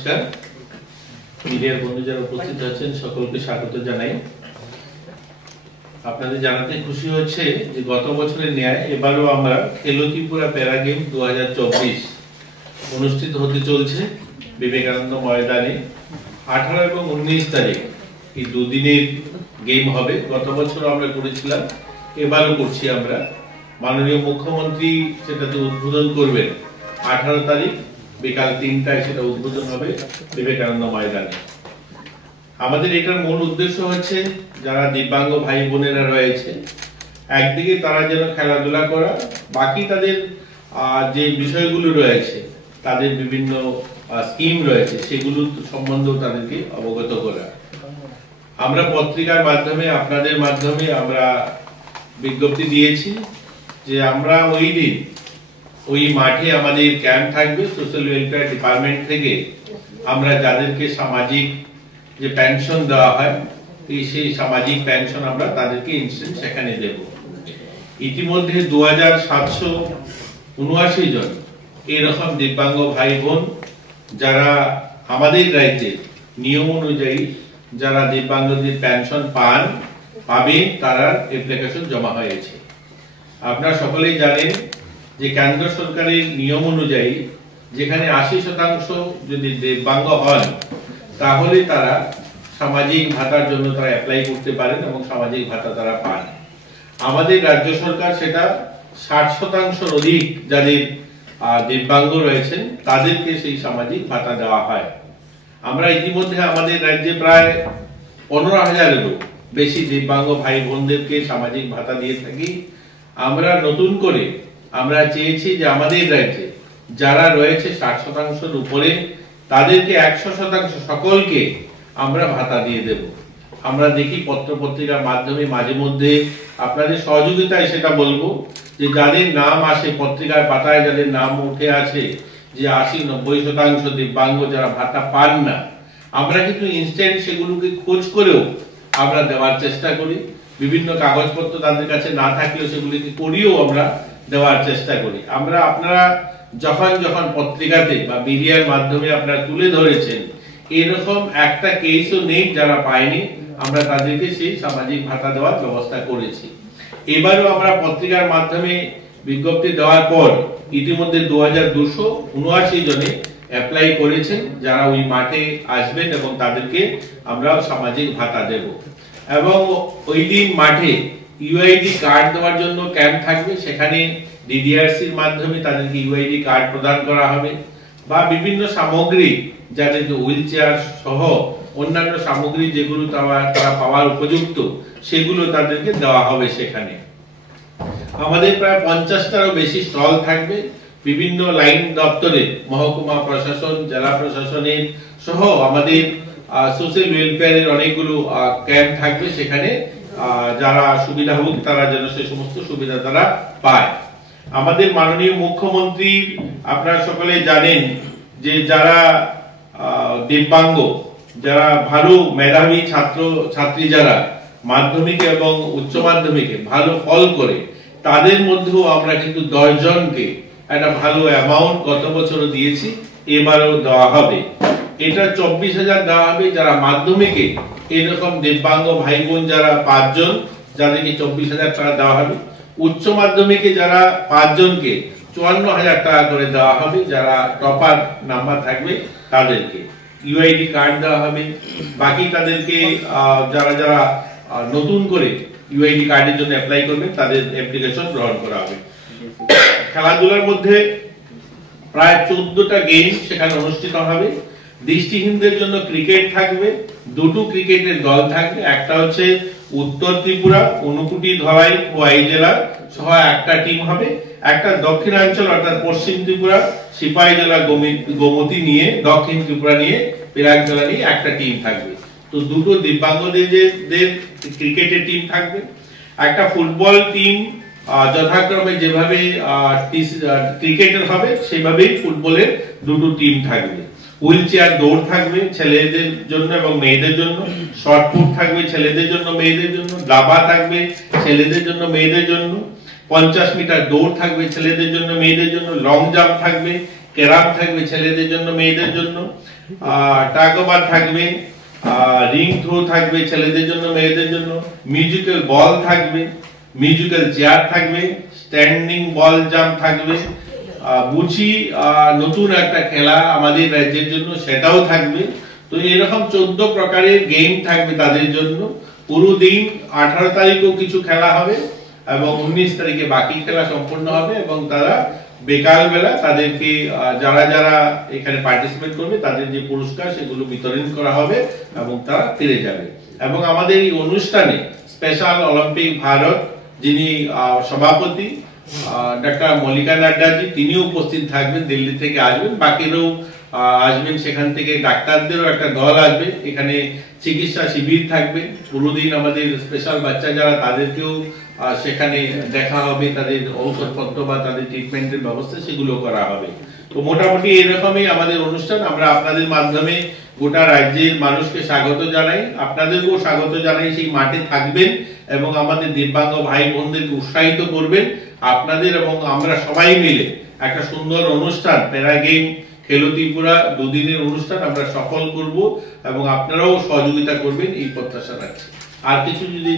নমস্কার। মিডিয়ার বন্ধু যারা উপস্থিত আছেন সকলকে স্বাগত জানাই। আপনাদের জানাতে খুশি হচ্ছে যে গত বছরের ন্যায় এবারও আমরা খেলো ত্রিপুরা প্যারা গেম 2024 অনুষ্ঠিত হতে চলছে বিবেকানন্দ ময়দানে 18 এবং 19 তারিখ এই দুদিনের গেম হবে। গত বছর আমরা করেছিলাম, এবারও করছি আমরা। মাননীয় মুখ্যমন্ত্রী সেটাতে উদ্বোধন করবেন 18 তারিখ বিকাল 3টায়, সেটা উদ্বোধন হবে বিবেকানন্দ ময়দানে। আমাদের এটার মূল উদ্দেশ্য হচ্ছে যারা দিব্যাঙ্গ ভাই বোনেরা রয়েছে, একদিকে তারা যেন খেলাধুলা করা, বাকি তাদের যে বিষয়গুলো রয়েছে, তাদের বিভিন্ন স্কিম রয়েছে, সেগুলো সম্বন্ধেও তাদেরকে অবগত করা। আমরা পত্রিকার মাধ্যমে, আপনাদের মাধ্যমে আমরা বিজ্ঞপ্তি দিয়েছি যে আমরা ওই দিন ওই মাঠে আমাদের ক্যাম্প থাকবে সোশ্যাল ওয়েলফেয়ার ডিপার্টমেন্ট থেকে। আমরা যাদেরকে সামাজিক যে পেনশন দেওয়া হয়, সেই সামাজিক পেনশন আমরা তাদেরকে ইনস্ট্যান্ট সেখানে দেব। ইতিমধ্যে 2779 জন এরকম দিব্যাঙ্গ ভাই বোন যারা আমাদের রাজ্যের নিয়ম অনুযায়ী যারা দিব্যাঙ্গদের পেনশন পাবেন, তারা অ্যাপ্লিকেশন জমা হয়েছে। আপনারা সকলেই জানেন যে কেন্দ্র সরকারের নিয়ম অনুযায়ী যেখানে 80% যদি দিব্যাঙ্গ হন, তাহলে তারা সামাজিক ভাতার জন্য তারা অ্যাপ্লাই করতে পারেন এবং সামাজিক ভাতা তারা পান। আমাদের রাজ্য সরকার সেটা 60% অধিক যাদের দিব্যাঙ্গ রয়েছেন তাদেরকে সেই সামাজিক ভাতা দেওয়া হয়। আমরা ইতিমধ্যে আমাদের রাজ্যে প্রায় 15,000-এরও বেশি দিব্যাঙ্গ ভাই বোনদেরকে সামাজিক ভাতা দিয়ে থাকি। আমরা নতুন করে আমরা চেয়েছি যে আমাদের রাজ্যে যারা রয়েছে 60%-এর উপরে, তাদেরকে 100% সকলকে আমরা ভাতা দিয়ে দেব। আমরা দেখি পত্র পত্রিকার মাধ্যমে মাঝে মধ্যে আপনাদের সহযোগিতায় সেটা বলবো যে যাদের নাম আসে পত্রিকার পাতায়, যাদের নাম উঠে আছে যে 80-90% দিব্যাঙ্গ যারা ভাতা পান না, আমরা কিন্তু ইনস্ট্যান্ট সেগুলোকে খোঁজ করেও আমরা দেওয়ার চেষ্টা করি। বিভিন্ন কাগজপত্র তাদের কাছে না থাকলেও সেগুলিকে করিয়েও আমরা দেওয়ার চেষ্টা করি। আপনারা যখন পত্রিকাতে বা মিডিয়ার মাধ্যমে আপনারা তুলে ধরেছেন, এরকম একটা কেসও নেই যারা পায়নি, আমরা তাদেরকে সেই সামাজিক ভাতা দেওয়ার ব্যবস্থা করেছি। এবারও আমরা পত্রিকার মাধ্যমে বিজ্ঞপ্তি দেওয়ার পর ইতিমধ্যে 2279 জনে অ্যাপ্লাই করেছেন যারা ওই মাঠে আসবেন এবং তাদেরকে আমরা সামাজিক ভাতা দেব। এবং ওই দিন মাঠে ইউআইডি কার্ড দেওয়ার জন্য ক্যাম্প থাকবে, সেখানে ডিডিআরসির মাধ্যমে তাদেরকে ইউআইডি কার্ড প্রদান করা হবে, বা বিভিন্ন সামগ্রী যাদেরকে হুইল চেয়ার সহ অন্যান্য সামগ্রী যেগুলো তারা পাওয়ার উপযুক্ত, সেগুলো তাদেরকে দেওয়া হবে সেখানে। আমাদের প্রায় 50টারও বেশি স্টল থাকবে বিভিন্ন লাইন দপ্তরে, মহকুমা প্রশাসন, জেলা প্রশাসনের সহ আমাদের সোশ্যাল ওয়েলফেয়ারের অনেকগুলো ক্যাম্প থাকবে সেখানে। যারা সুবিধা হোক তারা যেন সে সমস্ত সুবিধা তারা পায়। আমাদের মাননীয় মুখ্যমন্ত্রী, আপনারা সকলে জানেন যে যারা দিব্যাঙ্গ, যারা ভালো মেধাবী ছাত্রী যারা মাধ্যমিকে এবং উচ্চ মাধ্যমিকে ভালো ফল করে, তাদের মধ্যেও আমরা কিন্তু 10 জনকে একটা ভালো অ্যামাউন্ট গত বছরও দিয়েছি, এবারও দেওয়া হবে। এটা 24,000 দেওয়া হবে যারা মাধ্যমিকে এরকম দিব্যাঙ্গ ভাই বোন যারা 5 জন, যাদেরকে 24,000 টাকা দেওয়া হবে। উচ্চ মাধ্যমিকে যারা 5 জনকে 54,000 টাকা করে দেওয়া হবে, যারা টপার নাম্বার থাকবে তাদেরকে ইউআইডি কার্ড দেওয়া হবে। বাকি তাদেরকে যারা নতুন করে ইউআইডি কার্ডের জন্য অ্যাপ্লাই করবেন, তাদের অ্যাপ্লিকেশন গ্রহণ করা হবে। খেলাধুলার মধ্যে প্রায় 14টা গেম সেখানে অনুষ্ঠিত হবে। দৃষ্টিহীনদের জন্য ক্রিকেট থাকবে, 2টো ক্রিকেটের দল থাকবে। একটা হচ্ছে উত্তর ত্রিপুরা, ঊনকোটি, ধলাই, খোয়াই জেলা সহ একটা টিম হবে। একটা দক্ষিণাঞ্চল অর্থাৎ পশ্চিম ত্রিপুরা, সিপাহী জেলা, গোমতী নিয়ে, দক্ষিণ ত্রিপুরা নিয়ে, পেরাক জেলা নিয়ে একটা টিম থাকবে। তো 2টো দিব্যাঙ্গদের ক্রিকেটের টিম থাকবে। একটা ফুটবল টিম যথাক্রমে যেভাবে ক্রিকেটের হবে সেভাবেই ফুটবলের 2টো টিম থাকবে। হুইল চেয়ার দৌড় থাকবে ছেলেদের জন্য এবং মেয়েদের জন্য, শর্টপুট থাকবে ছেলেদের জন্য মেয়েদের জন্য, দাবা থাকবে ছেলেদের জন্য মেয়েদের জন্য, 50 মিটার দৌড় থাকবে ছেলেদের জন্য মেয়েদের জন্য, লং জাম্প থাকবে ক্যারাম থাকবে ছেলেদের জন্য মেয়েদের জন্য, টাগ ওভার থাকবে, রিং থ্রো থাকবে ছেলেদের জন্য মেয়েদের জন্য, মিউজিক্যাল বল থাকবে, মিউজিক্যাল চেয়ার থাকবে, স্ট্যান্ডিং বল জাম্প থাকবে, বুচি নতুন একটা খেলা আমাদের রাজ্যের জন্য সেটাও থাকবে। তো এরকম 14 প্রকারের গেম থাকবে তাদের জন্য। পুরো দিন 18 তারিখও কিছু খেলা হবে এবং 19 তারিখে বাকি খেলা সম্পন্ন হবে এবং তারা বিকাল বেলা তাদেরকে যারা যারা এখানে পার্টিসিপেট করবে তাদের যে পুরস্কার সেগুলো বিতরণ করা হবে এবং তারা ফিরে যাবে। এবং আমাদের এই অনুষ্ঠানে স্পেশাল অলিম্পিক ভারত যিনি সভাপতি ডাক্তার মল্লিকা নাড্ডাজি তিনিও উপস্থিত থাকবেন, দিল্লি থেকে আসবেন, বাকিরাও আসবেন, সেখান থেকে ডাক্তারদেরও একটা দল আসবে, এখানে চিকিৎসা শিবির থাকবে পুরো দিন। আমাদের স্পেশাল বাচ্চা যারা তাদেরকেও সেখানে দেখা হবে, তাদের ঔষধপত্র বা তাদের ট্রিটমেন্টের ব্যবস্থা সেগুলো করা হবে। তো মোটামুটি এরকমই আমাদের অনুষ্ঠান। আমরা আপনাদের মাধ্যমে গোটা রাজ্যের মানুষকে স্বাগত জানাই, আপনাদেরকেও স্বাগত জানাই। সেই মাঠে থাকবেন এবং আমাদের দিব্যাঙ্গ ভাই বোনদেরকে উৎসাহিত করবেন। আপনাদের এবং আমরা সবাই মিলে একটা সুন্দর অনুষ্ঠান প্যারা গেম খেলো ত্রিপুরা 2 দিনের অনুষ্ঠান আমরা সফল করব এবং আপনারাও সহযোগিতা করবেন এই প্রত্যাশা রাখছি। আর কিছু যদি